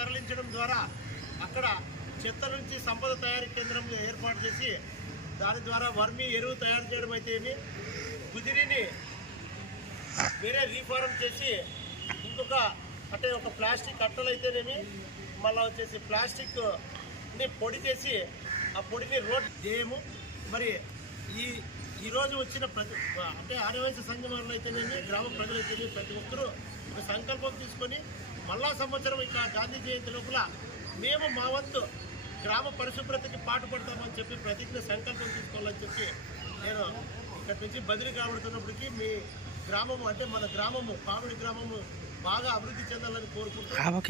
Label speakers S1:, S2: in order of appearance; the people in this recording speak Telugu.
S1: తరలించడం ద్వారా అక్కడ చెత్త నుంచి సంపద తయారీ కేంద్రం ఏర్పాటు చేసి దాని ద్వారా వర్మి ఎరువు తయారు చేయడం అయితే ఏమి? కుదిరిని వేరే రీఫారం చేసి ఇంకొక అంటే ఒక ప్లాస్టిక్ కట్టలు అయితేనేమి? మళ్ళీ వచ్చేసి ప్లాస్టిక్ని పొడి చేసి ఆ పొడిని రోడ్ చేయము మరి ఈ ఈరోజు వచ్చిన ప్రతి అంటే ఆర్యవైశ్య సంఘమాలు అయితేనేమి గ్రామ ప్రజలైతేనేమి? ప్రతి ఒక్కరూ ఒక సంకల్పం తీసుకొని మళ్ళా సంవత్సరం ఇక గాంధీ జయంతి లోపల మేము మా వంతు గ్రామ పరిశుభ్రతకి పాటుపడతామని చెప్పి ప్రతిజ్ఞ సంకల్పం తీసుకోవాలని చెప్పి నేను ఇక్కడ నుంచి బదిలీ కాబడుతున్నప్పటికీ మీ గ్రామము అంటే మన గ్రామము పామిడి గ్రామము బాగా అభివృద్ధి చెందాలని
S2: కోరుకుంటున్నాను